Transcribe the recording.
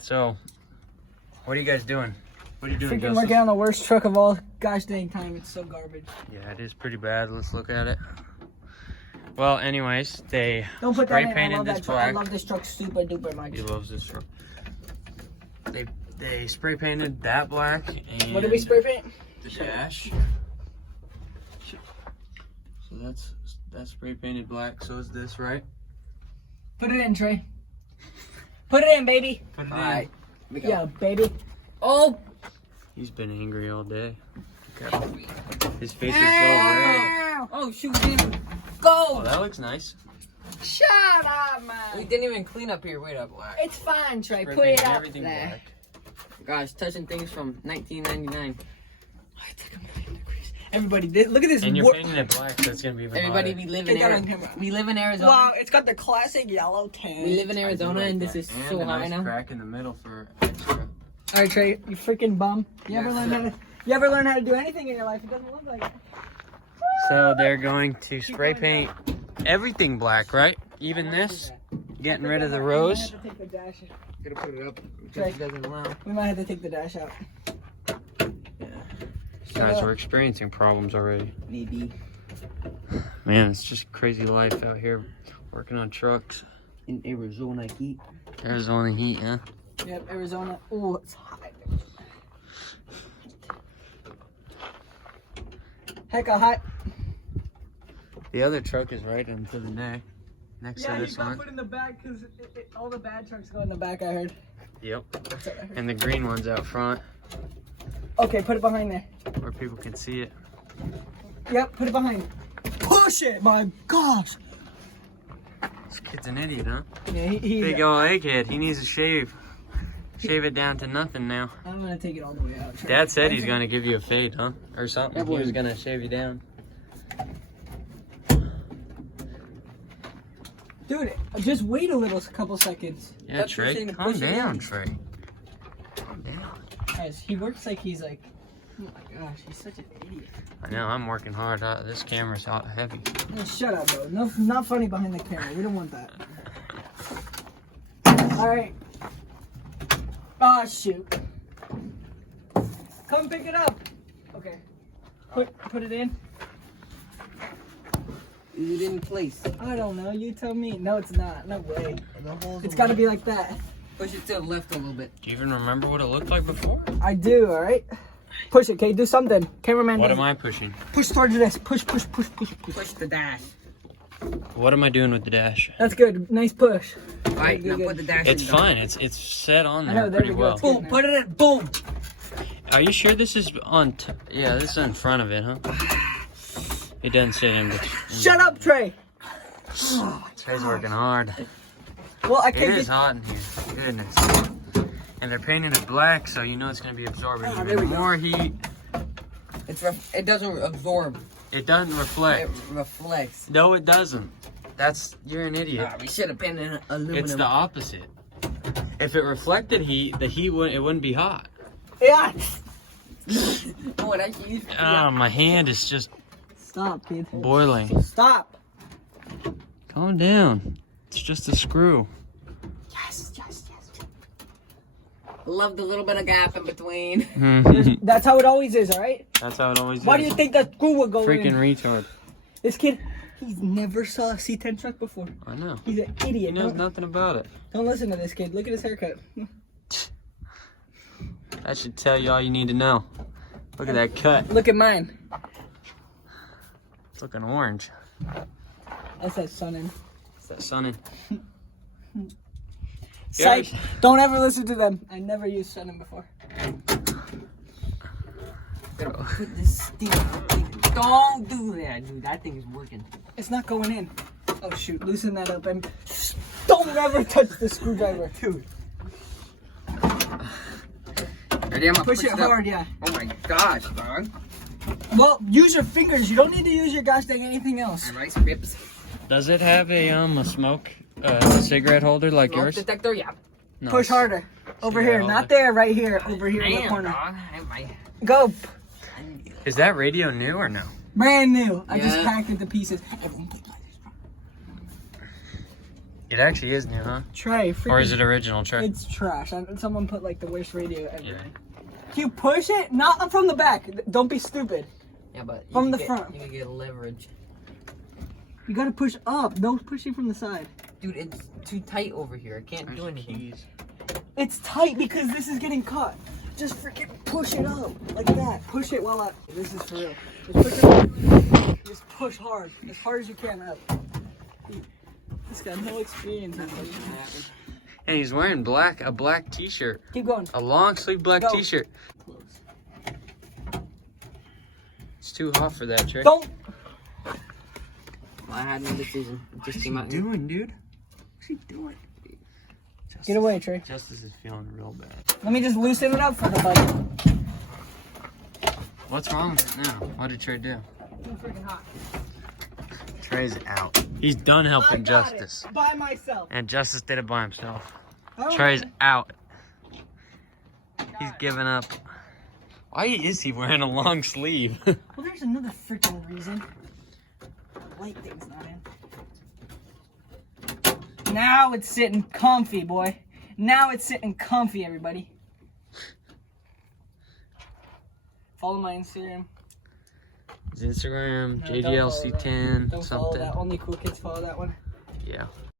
So, what are you guys doing? What are you doing, Freaking working on the worst truck of all gosh dang time. It's so garbage. Yeah, it is pretty bad. Let's look at it. Well, anyways, they Don't put spray that in. painted this black. I love this truck super duper much. He loves this truck. They spray painted that black. And what did we spray paint? The dash. So that's spray painted black. So is this, right? Put it in, Trey. Put it in, baby. Put it in. Right. Yeah, baby. Oh. He's been angry all day. His face is so red. Oh shoot! We didn't even go. Oh, that looks nice. Shut up, man. We didn't even clean up here. Wait up, black. It's fine, Trey. Spray Put it painted up everything there. black. Gosh, touching things from 1999. Oh, it's like 1,000,000 degrees. Everybody, look at this. And you're painting it black, so it's gonna be even Everybody, hotter. we live in Arizona. Wow, it's got the classic yellow tint. We live in I do Arizona, like and this that. is And so a high nice now. crack in the middle for extra. All right, Trey, you freaking bum. You ever learn how to do anything in your life? It doesn't look like it. So they're going to spray paint everything black, right? Even this? Getting rid of the rose? We might have to take the dash. Gotta put it up Trey. because it doesn't allow. We might have to take the dash out. Guys, we're experiencing problems already. Maybe Man, it's just crazy life out here working on trucks. in Arizona heat. Arizona heat, huh? Yep, Arizona. Oh, it's hot. Hecka hot. The other truck is right into the neck. Next Yeah, to you this got one. put in the back because all the bad trucks go in the back, I heard. Yep. That's what I heard. And the green one's out front Okay, put it behind there. where people can see it. Yep, put it behind. Push it, my gosh. This kid's an idiot, huh? Yeah, he's Big old egghead. He needs to shave. Shave it down to nothing now. I'm gonna take it all the way out. Dad said he's gonna give you a fade, huh? Or something. He was gonna shave you down. Dude, just wait a couple seconds. Yeah, That's Trey. pushing- Calm pushing down, in. Trey. Calm down. Guys, he works like he's like, oh my gosh, he's such an idiot. I know, I'm working hard. This camera's hot heavy. No, shut up, bro. No, not funny behind the camera. We don't want that. All right. Oh shoot. Come pick it up. Okay. Put it in. Is it in place? I don't know. You tell me. No, it's not. No way. The holes. It's got to be like that. Push it to the left a little bit. Do you even remember what it looked like before? I do. All right. Push it, okay? Do something. Cameraman. What am I pushing? Push towards this. Push, push, push, push, push. Push the dash. What am I doing with the dash? That's good. Nice push. All right, Good, now good. put the dash It's in. fine. It's set on I there know, there pretty we go. well. It's good. Boom, put it in. Boom. Are you sure this is on? Yeah, this is in front of it, huh? It doesn't sit in. Shut up, Trey. Trey's working hard. Well, I It can't is get. hot in here. Goodness. And they're painting it black, so you know it's gonna be absorbing there we even go. more heat. It doesn't absorb. It doesn't reflect. It reflects. No, it doesn't. You're an idiot. We should have painted aluminum. It's the opposite. If it reflected heat, it wouldn't be hot. Yeah. Oh, it actually used Ah, my hand is just Stop, kid. boiling. Stop. Calm down. It's just a screw. Yes, yes, yes. Love the little bit of gap in between. That's how it always is, all right? That's how it always Why is. do you think that screw would go Freaking in? retard. This kid, he's never saw a C10 truck before. I know. He's an He idiot. knows Don't, nothing about it. don't listen to this kid. Look at his haircut. That should tell you all you need to know. Look at that cut. Look at mine. It's looking orange. That says sunning. Is that sunning? Psych. Don't ever listen to them. I never used sunning before. Gotta put this steel thing. Don't do that, dude. That thing is working. It's not going in. Oh shoot, loosen that up and don't ever touch the screwdriver. Dude. Ready? I'm gonna Push it up. hard, yeah. Oh my gosh, dog. Well, use your fingers. You don't need to use your gosh dang anything else. My rice rips. Does it have a smoke cigarette holder like Smoke yours? detector, yeah. No. Push harder. Over Cigarette here, holder. not there, right here. Over here in the Damn, corner. dog. Go. Is that radio new or no? Brand new. I just Yeah. packed it to pieces. It actually is new, huh? Trey, freaking, Or is it original, Trey? It's trash. Someone put like the worst radio ever. Yeah. If you push it, not from the back. Don't be stupid. Yeah, but you From can the get- front. You can get leverage. You gotta push up. No pushing from the side. Dude, it's too tight over here. I can't do anything. It's tight because this is getting caught. Just freaking push it up like that. Push it while this is for real. Just push it up. Just push hard as you can up. This guy no experience in pushing that. And he's wearing a black t-shirt. Keep going. A long sleeve black Go. t-shirt. It's too hot for that, Trey. Don't. I had no decision. It just came out. doing, dude? What's he doing? Get away, Trey. Justice is feeling real bad. Let me just loosen it up for the buddy. What's wrong with it now? What did Trey do? Too freaking hot. Trey's out. He's done helping Justice. By myself. And Justice did it by himself. Oh, Trey's out. He's giving up. Why is he wearing a long sleeve? Well, there's another freaking reason. Light thing's not in. Now it's sitting comfy, boy. Now it's sitting comfy, everybody. Follow my Instagram. His Instagram, No, don't follow JDLC10, Don't follow something. that. Only cool kids follow that one. Yeah.